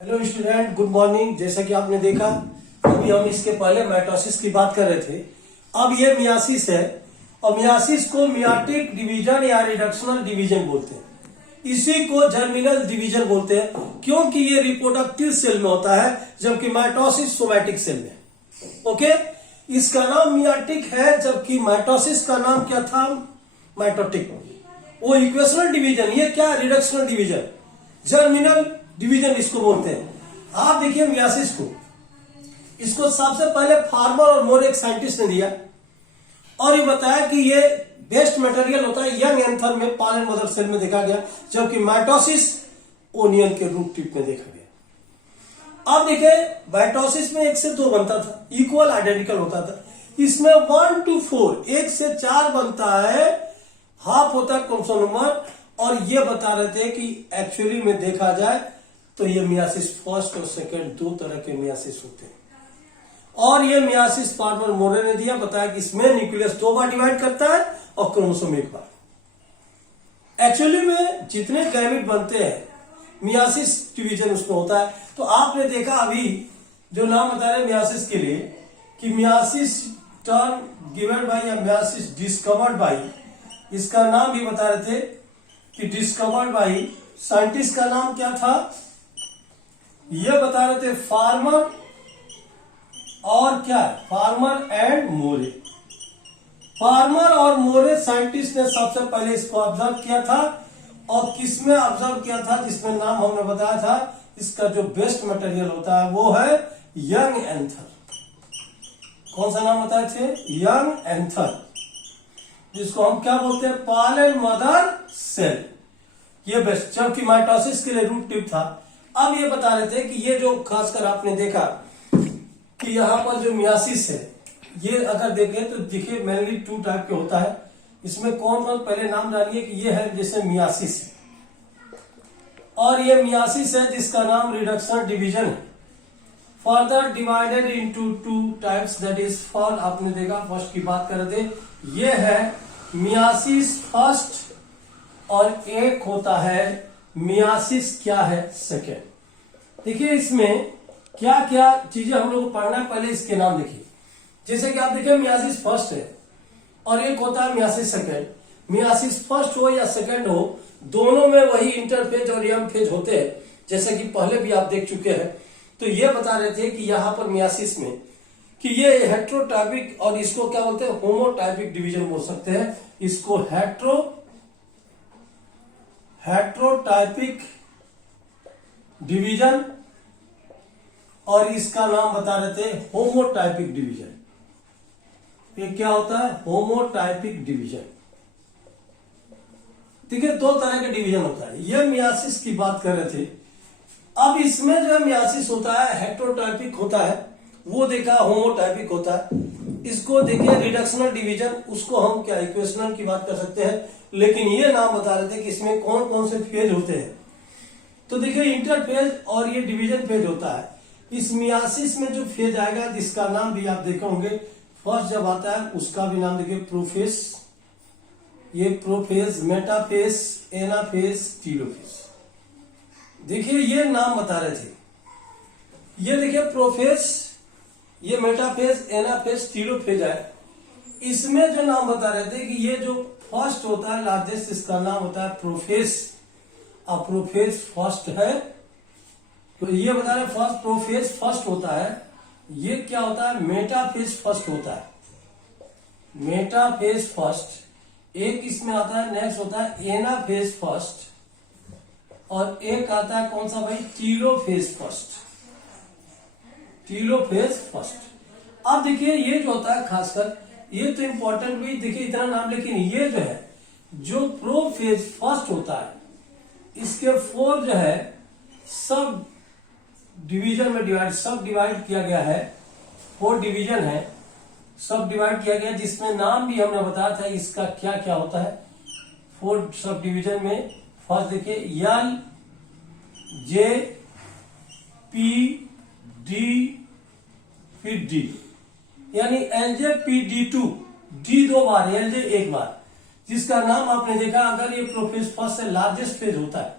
Hello student, good morning. जैसा कि आपने देखा अभी हम इसके पहले माइटोसिस की बात कर रहे थे। अब ये मियासिस है और मियासिस को मियाटिक डिवीजन या रिडक्शनल डिवीजन बोलते हैं। इसी को जर्मिनल डिवीजन बोलते हैं क्योंकि ये रिप्रोडक्टिव सेल में होता है, जबकि माइटोसिस सोमैटिक सेल में। ओके, इसका नाम मियाटिक है जबकि माइटोसिस का नाम क्या था? माइटोटिक। वो इक्वेशनल डिवीजन, ये क्या? रिडक्शनल डिवीजन, जर्मिनल डिवीजन इसको बोलते हैं। आप देखिए मियासिस को, इसको सबसे पहले फार्मर और मोर एक साइंटिस्ट ने दिया और ये बताया कि ये बेस्ट मटेरियल होता है यंग एंथर में, पालन मदर सेल में देखा गया, जबकि माइटोसिस ओनियन के रूट टिप में देखा गया। अब देखिए माइटोसिस में 1 से 2 बनता था, इक्वल आइडेंटिकल होता था। इसमें 1 to 4, 1 से 4 बनता है, हाफ होता है क्रोमोसोम नंबर। और ये बता रहे थे कि एक्चुअली में देखा जाए तो ये मियासिस फर्स्ट और सेकंड 2 तरह के मियासिस होते हैं। और ये मियासिस फार्मर मोरे ने दिया, बताया कि इसमें न्यूक्लियस 2 बार डिवाइड करता है और क्रोमोसोम 1 बार। एक्चुअली में जितने गैमेट बनते हैं मियासिस डिवीजन उसमें होता है। तो आपने देखा अभी जो नाम बता रहे मियासिस के लिए कि मियासिस टर्म गिवन बाय या मियासिस डिस्कवर्ड बाय, इसका नाम भी बता रहे थे कि डिस्कवर्ड बाय। साइंटिस्ट का नाम क्या था ये बता रहे थे, फार्मर और क्या, फार्मर एंड मोरे। फार्मर और मोरे साइंटिस्ट ने सबसे पहले इसको ऑब्जर्व किया था। और किसमें ऑब्जर्व किया था? जिसमें नाम हमने बताया था, इसका जो बेस्ट मटेरियल होता है वो है यंग एंथर। कौन सा नाम बताए थे? यंग एंथर, जिसको हम क्या बोलते हैं? पालन मदर सेल। ये बेस्ट, जबकि माइटोसिस के लिए रूट टिप था। अब ये बता रहे थे कि ये जो खासकर आपने देखा कि यहाँ पर जो मियासिस है, ये अगर देखें तो देखिए मेनली 2 टाइप के होता है। इसमें कौन कौन, पहले नाम जानिए कि ये है जैसे मियासिस है, और ये मियासिस है जिसका नाम रिडक्शन डिवीजन है। Further divided into 2 types, that is first. आपने देखा फर्स्ट की बात कर रहे थे, ये है मियासिस फर्स्ट और एक होता है मियासिस क्या है? सेकेंड। देखिए इसमें क्या क्या चीजें हम लोग को पढ़ना है, पहले इसके नाम देखिए। जैसे कि आप देखिए मियासिस फर्स्ट है और एक होता है मियासिस सेकेंड। मियासिस फर्स्ट हो या सेकेंड हो, दोनों में वही इंटरफेज और यंग फेज होते हैं, जैसे कि पहले भी आप देख चुके हैं। तो ये बता रहे थे कि यहां पर मियासिस में कि ये हेट्रोटाइपिक, और इसको क्या बोलते हैं? होमोटाइपिक डिवीजन बोल सकते हैं। इसको हेट्रोटाइपिक डिवीजन, और इसका नाम बता रहे थे होमोटाइपिक डिवीजन। ये क्या होता है? होमोटाइपिक डिवीजन। देखिए 2 तरह के डिवीजन होता है। ये मियासिस की बात कर रहे थे। अब इसमें जो मियासिस होता है हेट्रोटाइपिक होता है, वो देखा होमोटाइपिक होता है। इसको देखिए रिडक्शनल डिवीजन, उसको हम क्या इक्वेशनल की बात कर सकते हैं। लेकिन ये नाम बता रहे थे कि इसमें कौन कौन से फेज होते हैं। तो देखिए इंटरफेज और ये डिवीजन फेज होता है। इस मियासिस में जो फेज आएगा जिसका नाम भी आप देखे होंगे, फर्स्ट जब आता है उसका भी नाम देखिए प्रोफेज, ये प्रोफेज, मेटाफेज, एनाफेज, टीलोफेज। देखिए ये नाम बता रहे थे, ये देखिए प्रोफेज, ये मेटाफेज, एनाफेज, टीलोफेज है। इसमें जो नाम बता रहे थे कि ये जो फर्स्ट होता है लार्जेस्ट, इसका नाम होता है प्रोफेज। अब प्रोफेज फर्स्ट है, तो ये बता रहे फर्स्ट प्रोफेज फर्स्ट होता है। ये क्या होता है? मेटाफेज फर्स्ट होता है। मेटाफेज फर्स्ट एक इसमें आता है। नेक्स्ट होता है एनाफेज फर्स्ट, और एक आता है कौन सा भाई? Telophase first. Telophase first. अब देखिए ये जो होता है खासकर, ये तो इंपॉर्टेंट भी, देखिए इतना नाम, लेकिन ये जो है जो प्रोफेज फर्स्ट होता है, इसके 4 जो है सब डिवीजन में सब डिवाइड किया गया है। 4 डिवीजन है, सब डिवाइड किया गया, जिसमें नाम भी हमने बताया था इसका क्या क्या होता है। 4 सब डिवीजन में फर्स्ट देखिए एल, जे, पी, डी, फिर डी, यानी एलजे पी डी 2, डी 2 बार, एलजे 1 बार, जिसका नाम आपने देखा। अगर ये प्रोफेज फर्स्ट से लार्जेस्ट फेज होता है,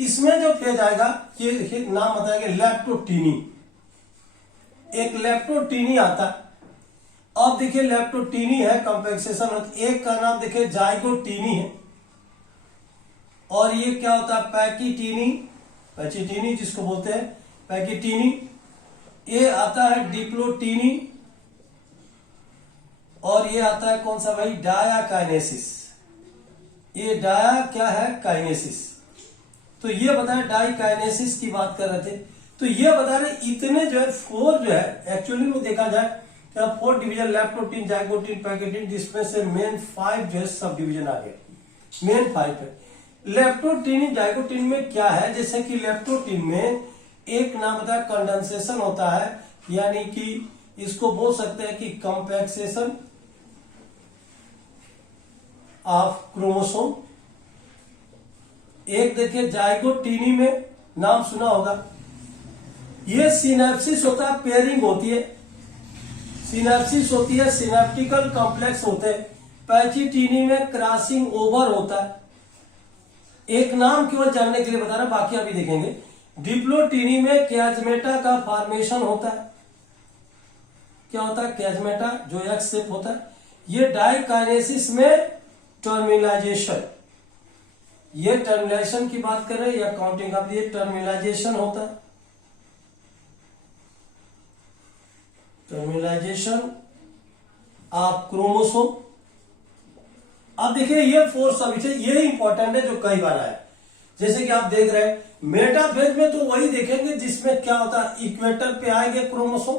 इसमें जो फेज आएगा ये देखिए नाम बताएगा लेप्टोटीनी, एक लेप्टोटीनी आता है। अब देखिए लेप्टोटीनी है कंपेक्सेशन, एक का नाम देखिए जाइगोटीनी है, और ये क्या होता है पैकिटीनी, पैचिटीनी जिसको बोलते हैं पैकिटीनी। ये आता है डिप्लोटीनी, और ये आता है कौन सा भाई डायाकाइनेसिस। ये डाया क्या है काइनेसिस। तो ये बताया डाइकाइनेसिस की बात कर रहे थे। तो ये बता रहे इतने जो है 4 जो है एक्चुअली में देखा जाए 4 डिवीजन लेप्टोटीन जाइगोटीन पैकेटीन, जिसमें से मेन 5 जो है सब डिवीजन आ गए, मेन 5 है। लेप्टोटीन जाइगोटीन में क्या है, जैसे कि लेप्टोटीन में एक नाम होता है कंडेंसेशन होता है, यानी कि इसको बोल सकते हैं कि कंपैक्सेशन ऑफ क्रोमोसोम। एक देखिए जाइगोटीनी में नाम सुना होगा, ये सिनेप्सिस होता है, पेयरिंग होती है, सिनेप्सिस होती है, सिनेप्टिकल कॉम्प्लेक्स होते हैं। पैचिटीनी में क्रॉसिंग ओवर होता है। एक नाम केवल जानने के लिए बता रहा, बाकी अभी देखेंगे। डिप्लोटीनी में कैजमेटा का फॉर्मेशन होता है। क्या होता है कैजमेटा, जो एक्स शेप होता है। ये डाइकाइनेसिस में टर्मिनाइजेशन, ये टर्मिनेशन की बात कर रहे हैं या काउंटिंग ऑफ, ये टर्मिनाइजेशन होता है, टर्मिनाइजेशन ऑफ क्रोमोसोम। अब देखिए ये 4 सब ये इंपॉर्टेंट है जो कई बार आया, जैसे कि आप देख रहे हैं मेटाफेज में तो वही देखेंगे जिसमें क्या होता है इक्वेटर पे आएंगे क्रोमोसोम।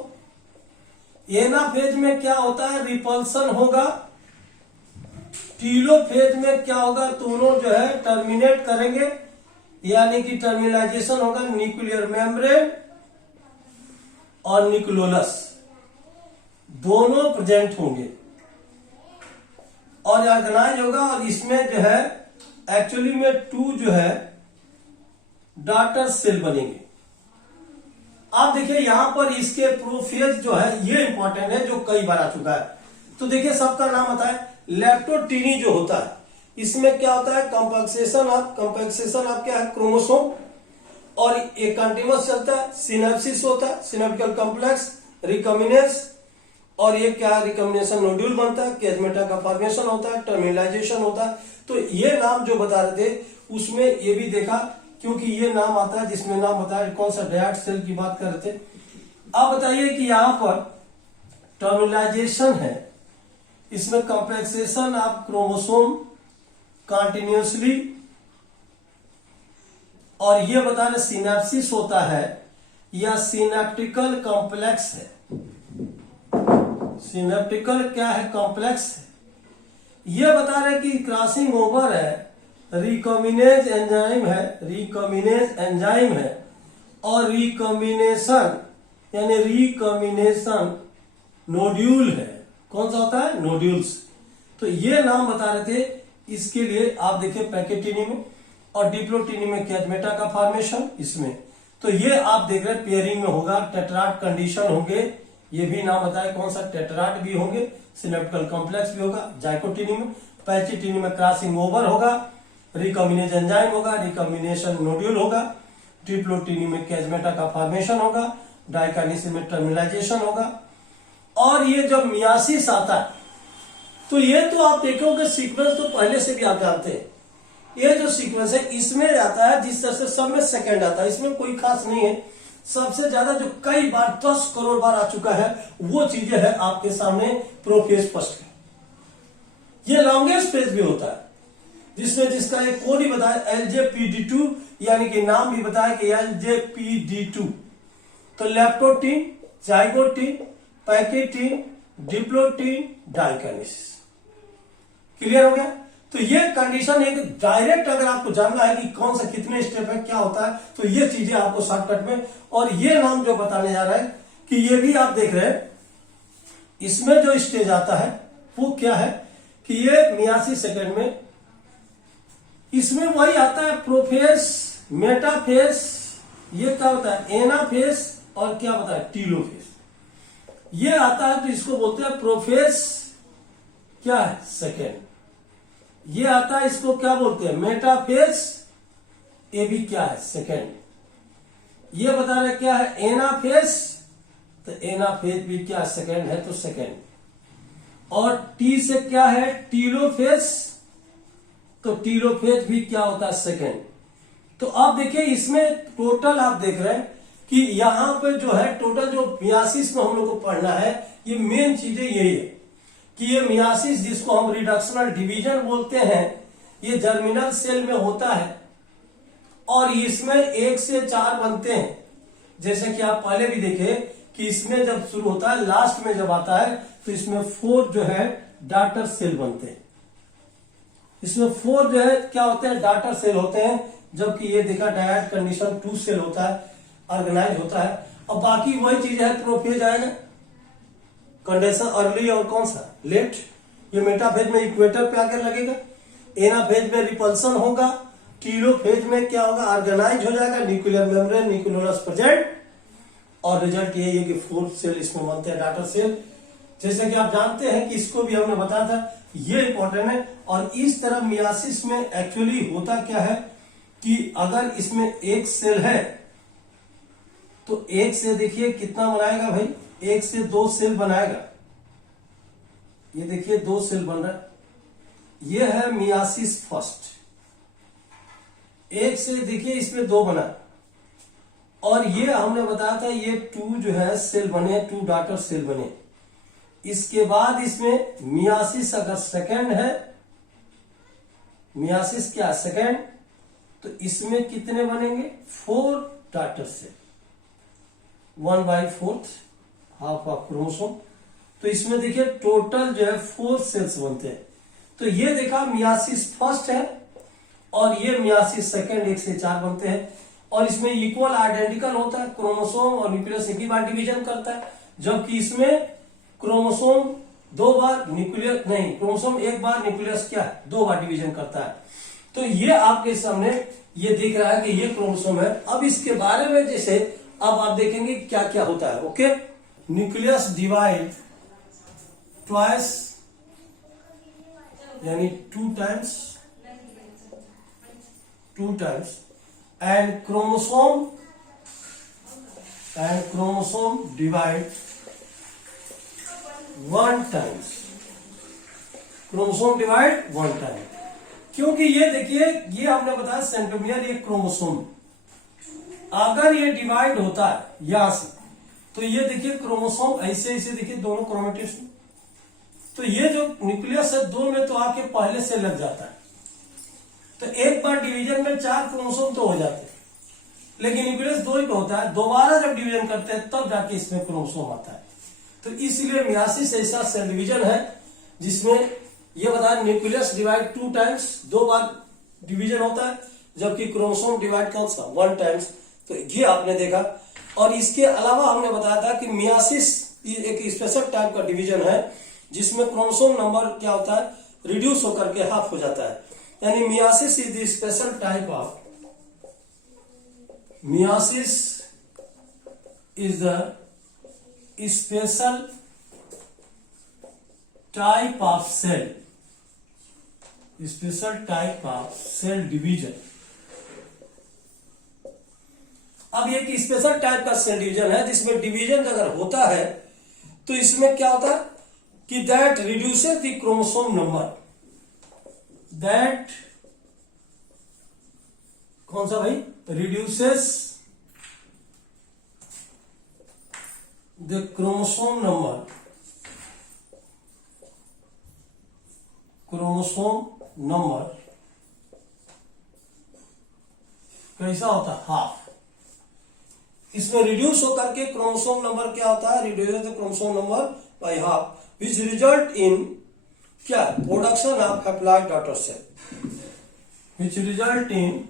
एनाफेज में क्या होता है रिपल्सन होगा। टीलोफेज में क्या होगा, दोनों जो है टर्मिनेट करेंगे, यानी कि टर्मिनाइजेशन होगा। न्यूक्लियर मेम्ब्रेन और न्यूक्लियोलस दोनों प्रेजेंट होंगे और ऑर्गेनाइज होगा, और इसमें जो है एक्चुअली में 2 जो है डॉटर सेल बनेंगे। आप देखिए यहां पर इसके प्रोफेज जो है ये इंपॉर्टेंट है, जो कई बार आ चुका है। तो देखिए सबका नाम आता है लेप्टोटीनी जो होता है, इसमें क्या होता है कंपैक्सेशन ऑफ क्या है क्रोमोसोम, और एक कंटिन्यूअस चलता है। सिनेप्सिस होता है, सिनेप्टिकल कॉम्प्लेक्स, रिकॉम्बिनेस, और ये क्या रिकॉम्बिनेशन नोड्यूल बनता है, कैजमेटा का फॉर्मेशन होता है, टर्मिनाइजेशन होता है। तो ये नाम जो बता रहे थे उसमें ये भी देखा, क्योंकि ये नाम आता है जिसमें नाम बताया कौन सा डायट सेल की बात कर रहे थे। अब बताइए कि यहां पर टर्मिनाइजेशन है, इसमें कंपैक्सेशन ऑफ क्रोमोसोम कंटिन्यूअसली, और ये बता रहे सिनेप्सिस होता है या सिनेप्टिकल कॉम्प्लेक्स है। सिनेप्टिकल क्या है कॉम्प्लेक्स है। ये बता रहे कि क्रॉसिंग ओवर है, रिकॉम्बिनेज एंजाइम है, रिकॉम्बिनेज एंजाइम है, और रिकॉम्बिनेशन यानी रिकॉम्बिनेशन नोड्यूल है। कौन सा होता है नोड्यूल्स। तो ये नाम बता रहे थे, इसके लिए आप देखिए पैकेटीनी में और डिप्लोटीनी में कैजमेटा का फॉर्मेशन इसमें। तो ये आप देख रहे हैं पेयरिंग में होगा, टेट्राड कंडीशन होंगे, ये भी नाम बताया कौन सा टेट्राड भी होंगे, सिनेप्टिकल कॉम्प्लेक्स भी होगा जाइकोटीनी में। पैचिटीनी में क्रॉसिंग ओवर होगा, रिकॉम्बिनेज एंजाइम होगा, रिकॉम्बिनेशन नोड्यूल होगा। डिप्लोटीनी में कैजमेटा का फॉर्मेशन होगा, डाइकाइनेसिस में टर्मिनाइजेशन होगा। और ये जब मियासिस आता है तो ये तो आप देखोगे सीक्वेंस तो पहले से भी आप जानते हैं। ये जो सीक्वेंस है इसमें आता है जिस तरह से सब में सेकंड आता है, इसमें कोई खास नहीं है। सबसे ज्यादा जो कई बार 10 करोड़ बार आ चुका है वो चीजें है आपके सामने प्रोफेज फर्स्ट है। ये लॉन्गेस्ट फेज भी होता है, जिसमें जिसका एक कोड ही बताया LJPD2, यानी कि नाम भी बताया कि LJPD2। तो leptotene, zygotene, pachytene, diplotene, diakinesis. Clear हो गया। तो ये कंडीशन एक डायरेक्ट अगर आपको जानना है कि कौन सा कितने स्टेप है क्या होता है, तो ये चीजें आपको शॉर्टकट में। और ये नाम जो बताने जा रहा है कि ये भी आप देख रहे हैं, इसमें जो स्टेज आता है वो क्या है कि ये 82 सेकेंड में इसमें वही आता है प्रोफेज, मेटाफेज, ये क्या होता है एनाफेज, और क्या होता है टीलोफेज। ये आता है तो इसको बोलते हैं प्रोफेज क्या है सेकेंड। ये आता है इसको क्या बोलते हैं मेटाफेज, ए भी क्या है, सेकेंड। ये बता रहे क्या है, एनाफेज, तो एनाफेज भी क्या सेकेंड है, तो सेकेंड। और टी से क्या है, टीलोफेज, तो टीलोफेज भी क्या होता है, सेकेंड। तो आप देखिए इसमें टोटल आप देख रहे हैं कि यहां पे जो है टोटल जो मियासिस में हम लोग को पढ़ना है, ये मेन चीजें यही है कि ये मियासिस जिसको हम रिडक्शनल डिवीजन बोलते हैं, ये जर्मिनल सेल में होता है और इसमें 1 से 4 बनते हैं। जैसे कि आप पहले भी देखे कि इसमें जब शुरू होता है, लास्ट में जब आता है तो इसमें 4 जो है डाटर सेल बनते हैं। इसमें 4 जो है क्या होते हैं, डाटर सेल होते हैं, जबकि ये देखा डायड कंडीशन 2 सेल होता है, ऑर्गेनाइज होता है। अब बाकी वही चीज है, प्रोफेज आएगा, कंडेंसर अर्ली और कौन सा लेट। ये मेटाफेज में इक्वेटर पे आकर लगेगा, एनाफेज में रिपल्सन होगा, टीलोफेज में क्या होगा, ऑर्गेनाइज हो जाएगा, न्यूक्लियर मेम्ब्रेन, न्यूक्लियोलस प्रेजेंट, और रिजल्ट ये है कि 4 सेल इसमें बनते हैं, डाटर सेल। जैसे कि आप जानते हैं कि इसको भी हमने बताया था, ये इंपॉर्टेंट है। और इस तरह मियासिस में एक्चुअली होता क्या है कि अगर इसमें एक सेल है तो एक से देखिए कितना बनाएगा भाई, 1 से 2 सेल बनाएगा। ये देखिए 2 सेल बन रहा है, ये है मियासिस फर्स्ट। 1 से देखिए इसमें 2 बना, और ये हमने बताया था ये 2 जो है सेल बने, 2 डाटर सेल बने। इसके बाद इसमें मियासिस अगर सेकेंड है, मियासिस क्या सेकेंड, तो इसमें कितने बनेंगे, 4 daughter cell, 1/4 half of chromosome. तो इसमें देखिए टोटल जो है 4 सेल्स बनते हैं। तो ये देखा मियासिस फर्स्ट है और ये मियासिस सेकेंड, 1 से 4 बनते हैं। और इसमें इक्वल आइडेंटिकल होता है, क्रोमोसोम और न्यूक्लियस एक ही बार डिवीजन करता है, जबकि इसमें क्रोमोसोम 2 बार, न्यूक्लियस नहीं, क्रोमोसोम 1 बार, न्यूक्लियस क्या है 2 बार डिवीजन करता है। तो ये आपके सामने ये दिख रहा है कि ये क्रोमोसोम है। अब इसके बारे में जैसे अब आप देखेंगे क्या क्या होता है। ओके, न्यूक्लियस डिवाइड ट्वाइस यानी 2 times and chromosome divide 1 times, chromosome divide 1 time. क्योंकि ये देखिए ये हमने बताया सेंट्रोमियर, ये क्रोमोसोम अगर ये डिवाइड होता है यहां से, तो ये देखिए क्रोमोसोम ऐसे ऐसे देखिए दोनों क्रोमेटिड्स में, तो ये जो न्यूक्लियस है 2 में तो आके पहले से लग जाता है। तो एक बार डिवीजन में 4 क्रोमोसोम तो हो जाते हैं, लेकिन न्यूक्लियस 2 ही पे होता है। दोबारा जब डिवीजन करते हैं तब जाके इसमें क्रोमोसोम आता है। तो इसलिए मियासिस ऐसा सेल डिवीजन है जिसमें ये बता न्यूक्लियस डिवाइड 2 टाइम्स, 2 बार डिवीजन होता है, जबकि क्रोमोसोम डिवाइड कौन सा 1 टाइम्स। तो ये आपने देखा। और इसके अलावा हमने बताया था कि मियासिस एक स्पेशल टाइप का डिवीजन है जिसमें क्रोमोसोम नंबर क्या होता है, रिड्यूस होकर के हाफ हो जाता है। यानी meiosis is the special type of meiosis is the special type of cell, special type of cell division. अब ये एक स्पेशल टाइप का सेल डिवीजन है जिसमें डिवीजन अगर होता है तो इसमें क्या होता है कि that reduces the chromosome number, that कौन सा भाई, रिड्यूसेस द क्रोमोसोम नंबर, कैसा होता है, हाफ। इसमें रिड्यूस होकर के क्रोमोसोम नंबर क्या होता है, reduce the chromosome number by half, which result in क्या, production of haploid daughter cell, which result in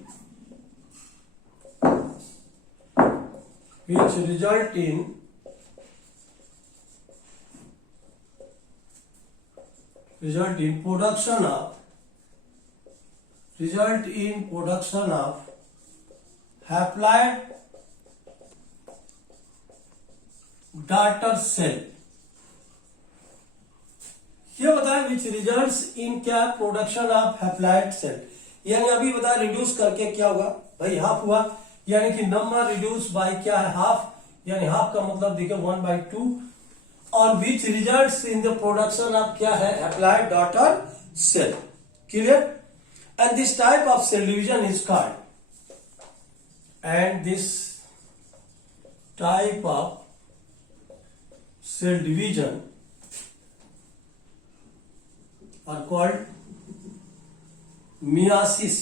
production of haploid daughter cell। ये बताया विच रिजल्ट्स इन क्या, प्रोडक्शन ऑफ हैप्लॉइड सेल, यानी अभी बताया रिड्यूस करके क्या होगा, भाई हाफ हुआ, यानी कि नंबर रिड्यूस बाय क्या है, हाफ, यानी हाफ का मतलब देखिए 1/2, और which results in the production of क्या है, haploid daughter cell. Clear? And this type of cell division is called, and this type of cell division are called meiosis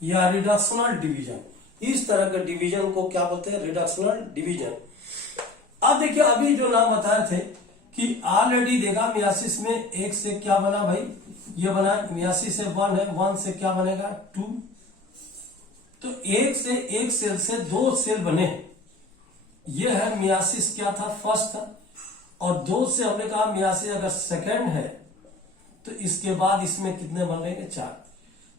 या रिडक्शनल डिवीजन। इस तरह के डिवीजन को क्या बोलते हैं, रिडक्शनल डिवीजन। अब देखिए अभी जो नाम बताए थे कि ऑलरेडी देखा मियासिस में एक से क्या बना भाई, ये बना मियासिस से 1 है, 1 से क्या बनेगा 2, तो एक से एक सेल से 2 सेल बने। ये है मियासिस क्या था, फर्स्ट था, और 2 से हमने कहा मियासिस अगर सेकंड है तो इसके बाद इसमें कितने बन रहे हैं, 4।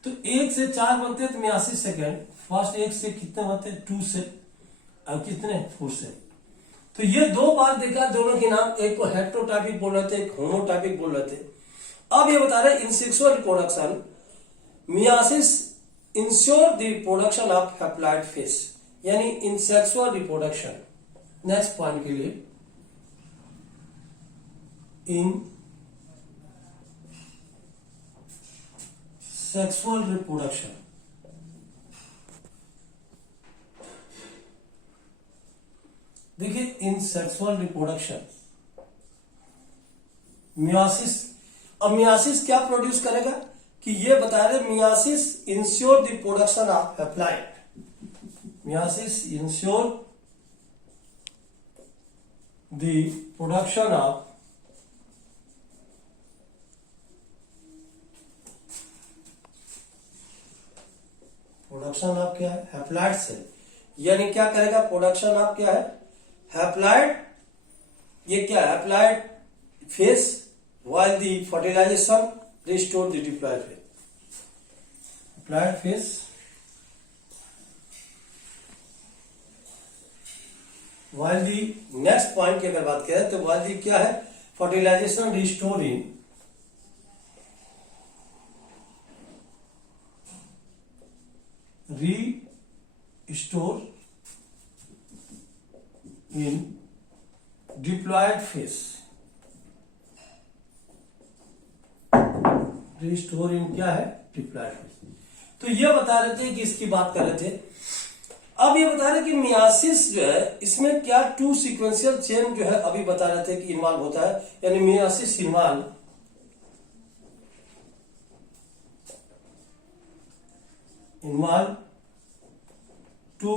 तो 1 से 4 बनते हैं तो मियासिस सेकंड, फर्स्ट 1 से कितने बनते हैं, 2 से, अब कितने 4 से। तो ये 2 बार देखा, दोनों के नाम, एक को हेप्टोटाइपिक बोल रहे थे, एक होमोटाइपिक बोल रहे थे। अब ये बता रहे in sexual reproduction meiosis ensure the production of haploid phase, यानी in sexual reproduction. Next point के लिए, इन सेक्सुअल रिप्रोडक्शन देखिए, इन सेक्सुअल रिप्रोडक्शन मियासिस, अब मियासिस क्या प्रोड्यूस करेगा कि ये बता रहे meiosis ensure the production of haploid, meiosis ensure the production of क्या है, हैप्लॉइड सेल। यानी क्या करेगा, प्रोडक्शन ऑफ क्या है, हैप्लॉइड, ये क्या है, haploid face, while the fertilization restore the diploid phase, diploid phase while the next point की अगर बात करें तो while the क्या है, fertilization restore in diploid phase, restore in क्या है, डिप्लॉइड फेज। तो ये बता रहे थे कि इसकी बात कर रहे थे। अब ये बता रहे कि मियासिस जो है इसमें क्या 2 सीक्वेंशियल चेन जो है अभी बता रहे थे कि इन्वॉल्व होता है, यानी meiosis involve two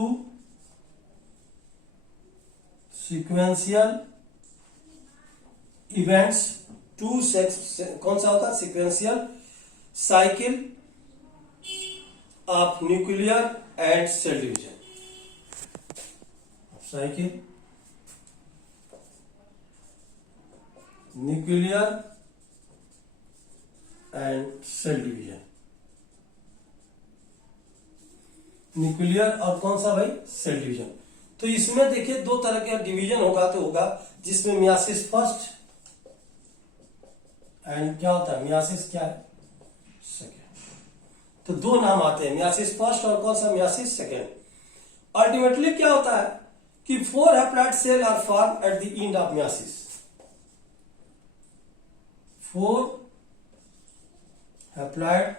sequential events, कौन सा होगा, sequential cycle of nuclear and cell division, cycle nuclear and cell division, nuclear और कौन सा भाई, सेल डिवीजन। तो इसमें देखिए 2 तरह का डिवीजन होगा, तो होगा जिसमें मियासिस फर्स्ट एंड क्या होता है, मियासिस क्या है, सेकेंड। तो 2 नाम आते हैं, मियासिस फर्स्ट और कौन सा, मियासिस सेकेंड। अल्टीमेटली क्या होता है कि 4 haploid cell are form at the end of meiosis, 4 haploid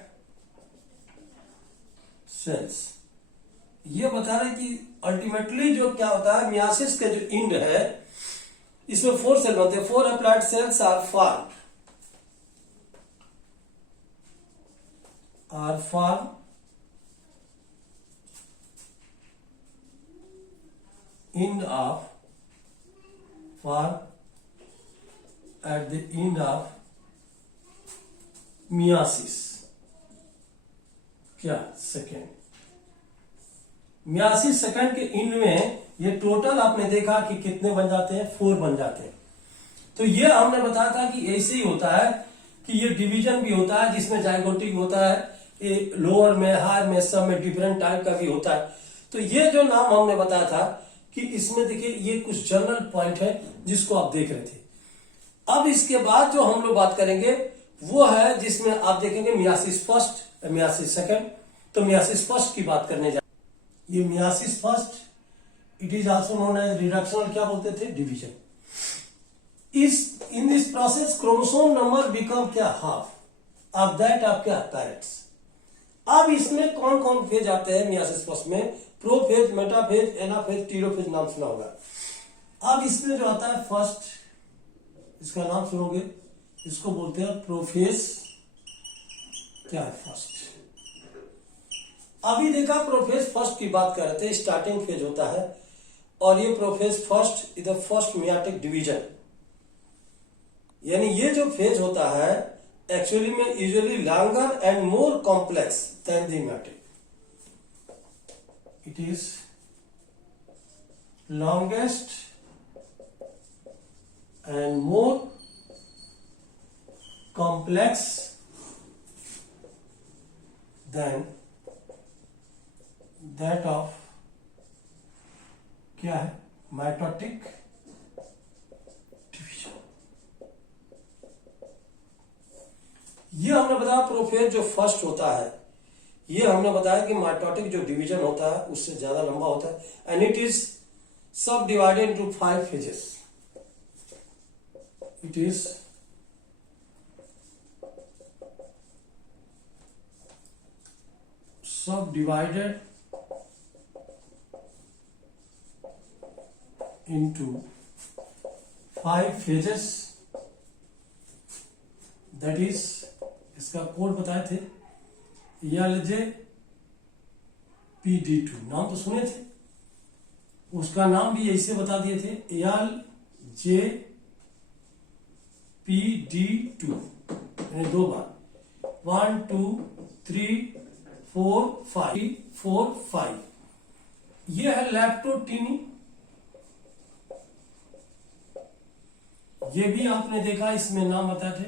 cells. ये बता रहे कि अल्टीमेटली जो क्या होता है, मियासिस का जो एंड है इसमें 4 सेल बनते हैं, 4 haploid cells are form end of at the end of meiosis क्या, सेकेंड। मियासिस सेकेंड के एंड में ये टोटल आपने देखा कि कितने बन जाते हैं, 4 बन जाते हैं। तो ये हमने बताया था कि ऐसे ही होता है कि ये डिवीजन भी होता है जिसमें जाइगोटिक होता है, लोअर में, हायर में, सब में डिफरेंट टाइप का भी होता है। तो ये जो नाम हमने बताया था कि इसमें देखिए ये कुछ जनरल पॉइंट है जिसको आप देख रहे थे। अब इसके बाद जो हम लोग बात करेंगे वो है जिसमें आप देखेंगे मियासिस फर्स्ट, मियासिस सेकंड। तो मियासिस फर्स्ट की बात करने जा। ये meiosis first, it is also known as reductional, क्या बोलते थे, डिवीजन। इस in this process chromosome number become क्या, हाफ ऑफ दैट ऑफ क्या, पेरेंट्स। अब इसमें कौन कौन फेज आते हैं मियासिस फर्स्ट में, प्रोफेज, मेटाफेज, एनाफेज, टीलोफेज, नाम सुना होगा। अब इसमें जो आता है फर्स्ट, इसका नाम सुनोगे, इसको बोलते हैं प्रोफेज, क्या है, फर्स्ट। अभी देखा प्रोफेज फर्स्ट की बात कर रहे थे, स्टार्टिंग फेज होता है, और ये prophase first is the first meiotic division. यानी ये जो फेज होता है एक्चुअली में usually longer and more complex than the meiotic. It is longest and more complex than that of क्या है, mitotic division। ये हमने बताया प्रोफेज जो फर्स्ट होता है, ये हमने बताया कि माइटोटिक जो डिवीजन होता है उससे ज्यादा लंबा होता है, एंड इट इज सब divided into 5 phases. It is subdivided into 5 phases, that is, इसका कोड बताए थे ELJPD2, नाम तो सुने थे, उसका नाम भी ऐसे बता दिए थे, ELJPD2, यानी 2 बार, 1 2 3 4 5 4 5। ये है लैप्टोटीनी, ये भी आपने देखा, इसमें नाम बताए थे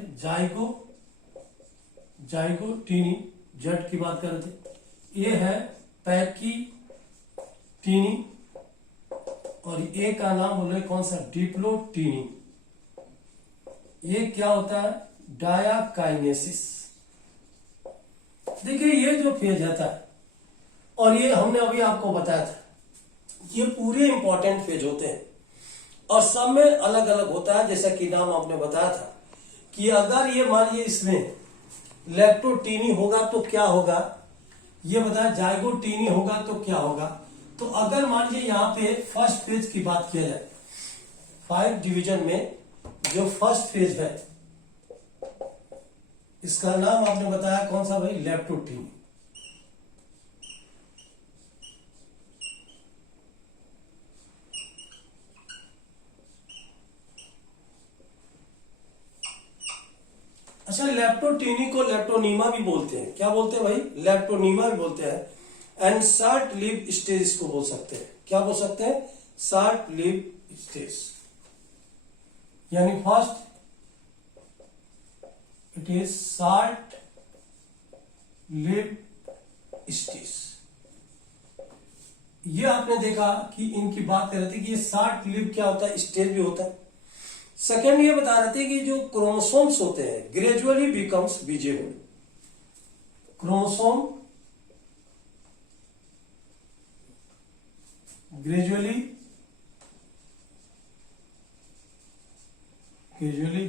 जाइगोटीनी, जेड की बात कर रहे थे। ये है पैकीटीनी, और ये का नाम बोले कौन सा, डिप्लोटीनी। ये क्या होता है, डायाकाइनेसिस। देखिए ये जो फेज आता है, और ये हमने अभी आपको बताया था, ये पूरे इंपॉर्टेंट फेज होते हैं और सब में अलग अलग होता है। जैसा कि नाम आपने बताया था कि अगर ये मान लीजिए इसमें लैप्टोटीनी होगा तो क्या होगा, ये बताया जाइगोटीनी होगा तो क्या होगा। तो अगर मान लीजिए यहाँ पे फर्स्ट फेज की बात किया जाए, 5 डिवीजन में जो फर्स्ट फेज है इसका नाम आपने बताया कौन सा भाई, लैप्टोटीनी। अच्छा, लैप्टोटीनी को लैप्टोनीमा भी बोलते हैं। क्या बोलते हैं भाई, लैप्टोनीमा भी बोलते हैं, एंड शॉर्ट लिव स्टेज इसको बोल सकते हैं। क्या बोल सकते हैं, शॉर्ट लिव स्टेज। यानी first it is short live stage. ये आपने देखा कि इनकी बात कर रहे थे कि ये शॉर्ट लिव क्या होता है, स्टेज भी होता है। सेकेंड ये बता रहे थे कि जो क्रोमोसोम्स होते हैं gradually becomes visible. Chromosome gradually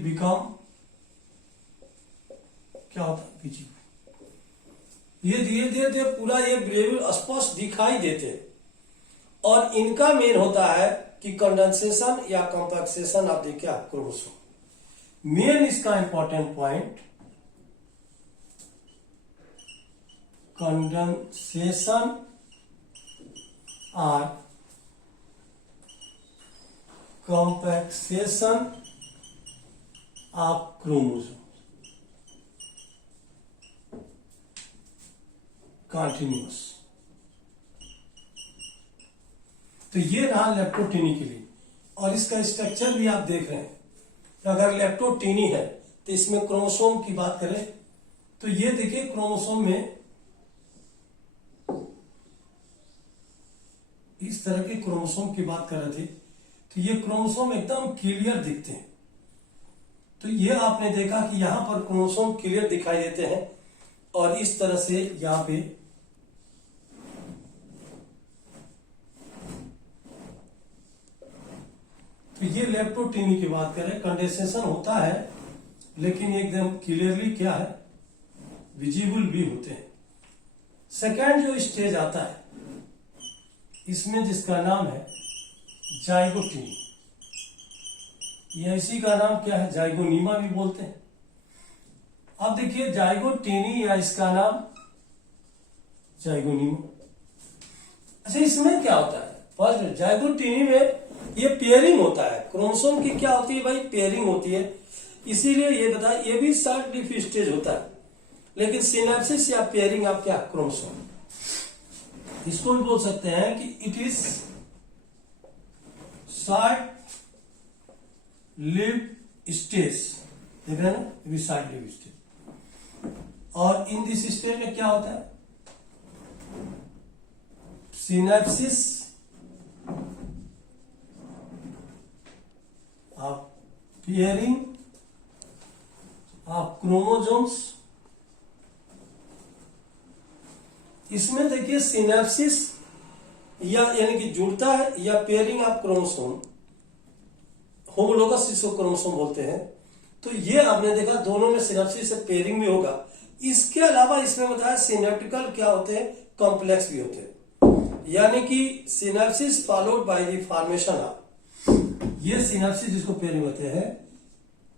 become क्या होता है, विजिबल। ये धीरे धीरे पूरा ये ग्रेजुअल स्पष्ट दिखाई देते हैं, और इनका मेन होता है कि कंडेंसेशन या कॉम्पैक्सेशन ऑफ द क्या, क्रोमोसोम। मेन इसका इंपॉर्टेंट पॉइंट, कंडेंसेशन और कॉम्पैक्सेशन ऑफ क्रोमोसोम कंटिन्यूअस। तो ये रहा लैप्टोटीनी के लिए, और इसका स्ट्रक्चर भी आप देख रहे हैं। तो अगर लैप्टोटीनी है तो इसमें क्रोमोसोम की बात करें तो ये देखिए क्रोमोसोम में इस तरह के क्रोमोसोम की बात कर रहे थे, तो ये क्रोमोसोम एकदम क्लियर दिखते हैं। तो ये आपने देखा कि यहां पर क्रोमोसोम क्लियर दिखाई देते हैं, और इस तरह से यहाँ पे तो ये लेप्टोटीनी की बात करें, कंडेंसेशन होता है लेकिन एकदम क्लियरली क्या है, विजिबल भी होते हैं। सेकेंड जो स्टेज आता है इसमें जिसका नाम है जाइगोटीनी, ये इसी का नाम क्या है, जाइगोनीमा भी बोलते हैं। अब देखिए जाइगोटीनी या इसका नाम जाइगोनीमा। अच्छा इसमें क्या होता है, फर्स्ट जाइगोटीनी में ये पेयरिंग होता है, क्रोमोसोम की क्या होती है भाई, पेयरिंग होती है, इसीलिए ये बताया ये भी शॉर्ट लीफ स्टेज होता है, लेकिन सिनेप्सिस या पेयरिंग आप क्या, क्रोमोसोम, इसको भी बोल सकते हैं कि it is short live stage, देख रहे हैं ना, ये भी शॉर्ट लिव स्टेज। और इन दिस स्टेज में क्या होता है, synapses of pairing of chromosomes. इसमें देखिए सिनेप्सिस या यानी कि जुड़ता है, या पेयरिंग ऑफ क्रोमोसोम, होमोलोगस जिसको क्रोमोसोम बोलते हैं। तो ये आपने देखा दोनों में सिनेप्सिस से पेयरिंग भी होगा। इसके अलावा इसमें बताया सिनेप्टिकल क्या होते हैं, कॉम्प्लेक्स भी होते हैं, यानी कि synapsis followed by the formation of, ये सिनेप्सिस जिसको पेयरिंग होते हैं,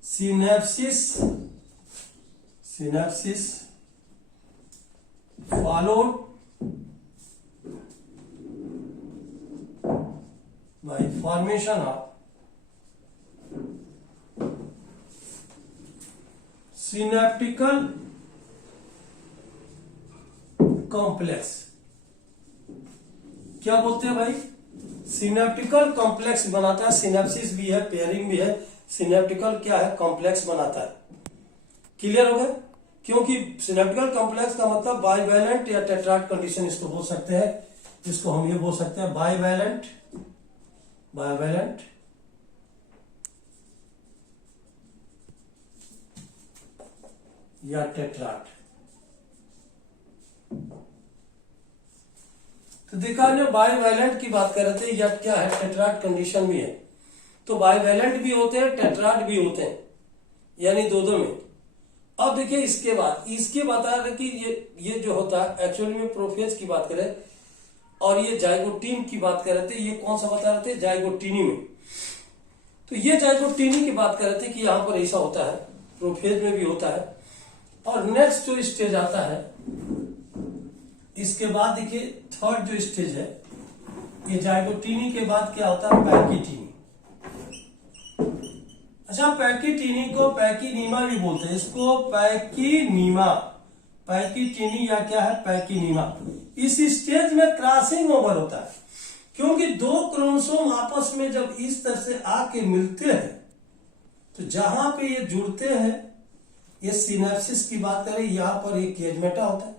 synapsis followed by formation of synaptical complex. क्या बोलते हैं भाई, सिनेप्टिकल कॉम्प्लेक्स बनाता है, सिनेप्सिस भी है, पेयरिंग भी है, सिनेप्टिकल क्या है, कॉम्प्लेक्स बनाता है। क्लियर हो गया, क्योंकि सिनेप्टिकल कॉम्प्लेक्स का मतलब बाइवैलेंट या टेट्राड कंडीशन इसको बोल सकते हैं, इसको हम ये बोल सकते हैं बाइवैलेंट या टेट्राड। तो देखा हमने बाइवैलेंट की बात कर रहे थे, या क्या है, टेट्राड कंडीशन भी है। तो बाइवैलेंट भी होते हैं, टेट्राड भी होते हैं, यानी दो में। अब देखिए इसके बाद इसके बता रहे कि ये जो होता है एक्चुअली में प्रोफेज की बात करें, और ये जाइगोटीन की बात कर रहे थे, ये कौन सा बता रहे थे, जाइगोटीनी में। तो ये जाइगोटीनी की बात कर रहे थे कि यहां पर ऐसा होता है, प्रोफेज में भी होता है। और नेक्स्ट जो स्टेज आता है इसके बाद देखिए थर्ड जो स्टेज है, ये जाइगोटीनी के बाद क्या होता है, पैकिटीनी। अच्छा पैकिटीनी को पैकिनीमा भी बोलते हैं, इसको पैकिटीनी या क्या है, पैकिनीमा। इस स्टेज में क्रॉसिंग ओवर होता है, क्योंकि दो क्रोमोसोम आपस में जब इस तरह से आके मिलते हैं तो जहां पे ये जुड़ते हैं, ये सिनेप्सिस की बात करें, यहां पर एक गेमेटा होता है,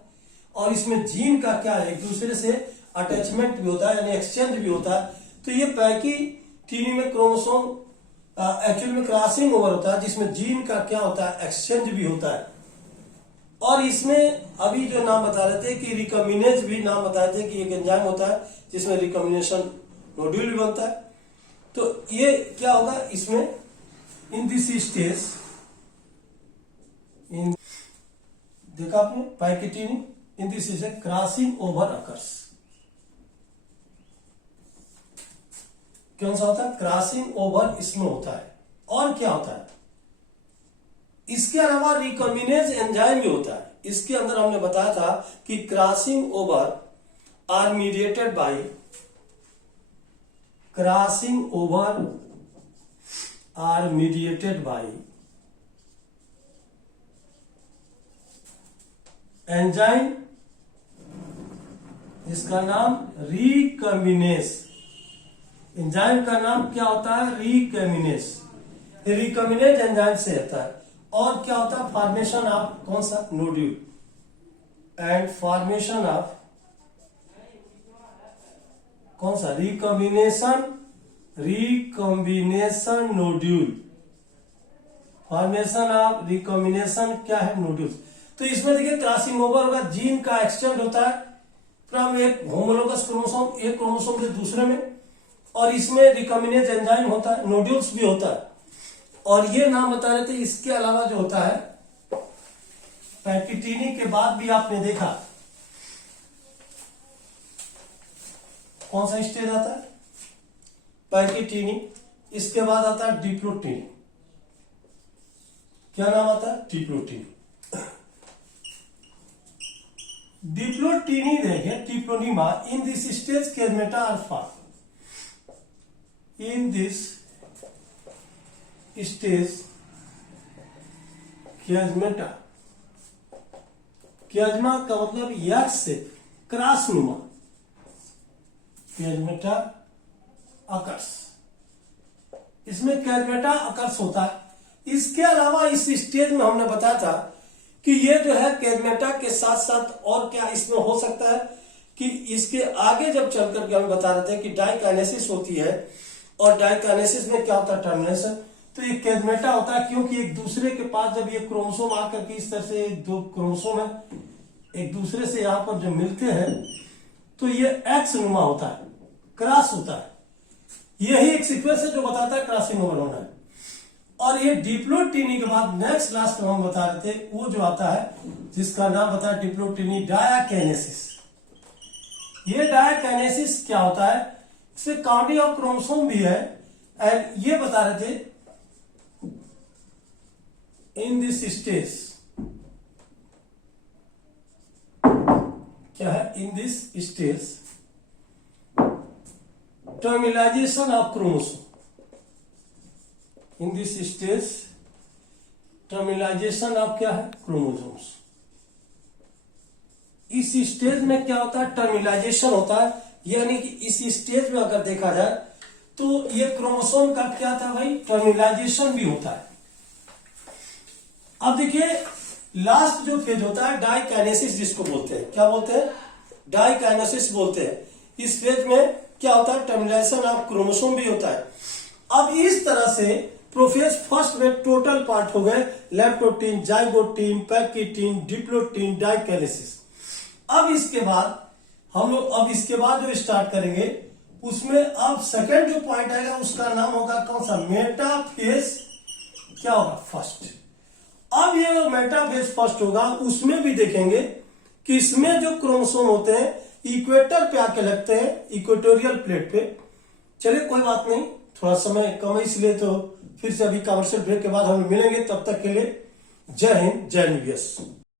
और इसमें जीन का क्या है, एक दूसरे से अटैचमेंट भी होता है, यानी एक्सचेंज भी होता है। तो ये पैकिटीनी में क्रोमोसोम एक्चुअली में क्रॉसिंग ओवर होता है, जिसमें जीन का क्या होता है, एक्सचेंज भी होता है। और इसमें अभी जो नाम बता रहे थे कि रिकम्बिनेज भी नाम बता रहे थे कि एक एंजाइम होता है जिसमें रिकम्बिनेशन नोड्यूल भी बनता है। तो ये क्या होगा इसमें, इन दिस स्टेज, इन देखा आपने pachytene, in this is a crossing over occurs. कौन सा होता है, क्रॉसिंग ओवर इसमें होता है। और क्या होता है, इसके अलावा रिकम्बिनेज एंजाइम भी होता है। इसके अंदर हमने बताया था कि crossing over are mediated by enzyme, इसका नाम रिकम्बिनेज। एंजाइम का नाम क्या होता है, रिकम्बिनेज। रिकम्बिनेज एंजाइम से रहता है। और क्या होता है, फॉर्मेशन ऑफ कौन सा, नोड्यूल, एंड फॉर्मेशन ऑफ कौन सा, recombination nodule, formation of recombination क्या है, नोड्यूल। तो इसमें देखिए क्रॉसिंग ओवर होगा, जीन का एक्सचेंज होता है फ्रॉम एक होमोलोगस क्रोमोसोम, एक क्रोमोसोम से दूसरे में, और इसमें रिकमिनेज एंजाइम होता है, नोड्यूल्स भी होता है। और ये नाम बता रहे थे, इसके अलावा जो होता है पैकिटीनी के बाद भी आपने देखा कौन सा स्टेज आता है, पैकिटीनी। इसके बाद आता है डिप्लोटीनी। क्या नाम आता है, डिप्लोटीनी। डिप्लोटीनी देंगे, diplonema. In this stage chiasmata are form. In this stage chiasmata, chiasma का मतलब यक्स से क्रॉस नुमा, कैजमेटा अकर्स। इसमें कैजमेटा अकर्स होता है। इसके अलावा इस स्टेज में हमने बताया था कि ये जो है कैजमेटा के साथ साथ और क्या इसमें हो सकता है कि इसके आगे जब चल करके हम बता रहे थे कि डाइकाइनेसिस होती है, और डाइकाइनेसिस में क्या होता है, टर्मिनेशन। तो ये कैजमेटा होता है क्योंकि एक दूसरे के पास जब ये क्रोमोसोम आकर के इस तरह से दो क्रोमोसोम है एक दूसरे से यहां पर जो मिलते हैं तो ये एक्स नुमा होता है, क्रॉस होता है। यही एक सीक्वेंस है जो बताता है क्रॉसिंग ओवर होना है। और ये डिप्लोटीनी के बाद नेक्स्ट लास्ट में हम बता रहे थे वो जो आता है जिसका नाम बताया डिप्लोटीनी, डायाकाइनेसिस। ये डायाकाइनेसिस क्या होता है, इसमें काउंटिंग ऑफ क्रोमोसोम भी है। एंड ये बता रहे थे इन दिस स्टेज, क्या है, in this stage terminalisation of chromosome. In this stage terminalisation of क्या है, क्रोमोसोम्स। इस स्टेज में क्या होता है, टर्मिनाइजेशन होता है। यानी कि इस स्टेज में अगर देखा जाए तो ये क्रोमोसोम का क्या था भाई, टर्मिनाइजेशन भी होता है। अब देखिए लास्ट जो फेज होता है डाइकाइनेसिस, जिसको बोलते हैं, क्या बोलते हैं, डाइकाइनेसिस बोलते हैं। इस फेज में क्या होता है, टर्मिनेशन ऑफ क्रोमोसोम भी होता है। अब इस तरह से प्रोफेज फर्स्ट में टोटल पार्ट हो गए लेप्टोटीन, जाइगोटीन, पैकिटीन, डिप्लोटीन, डाइकाइनेसिस। अब इसके बाद हम लोग इसके बाद जो स्टार्ट करेंगे उसमें अब सेकंड जो पॉइंट आएगा उसका नाम होगा कौन सा, मेटाफेज क्या होगा, फर्स्ट। अब ये मेटाफेज फर्स्ट होगा, उसमें भी देखेंगे कि इसमें जो क्रोमोसोम होते हैं इक्वेटर पे आके लगते हैं, इक्वेटोरियल प्लेट पे। चलिए कोई बात नहीं, थोड़ा समय कम है इसलिए तो फिर से अभी कमर्शियल ब्रेक के बाद हम मिलेंगे। तब तक के लिए जय हिंद, जय न्यू ईयर।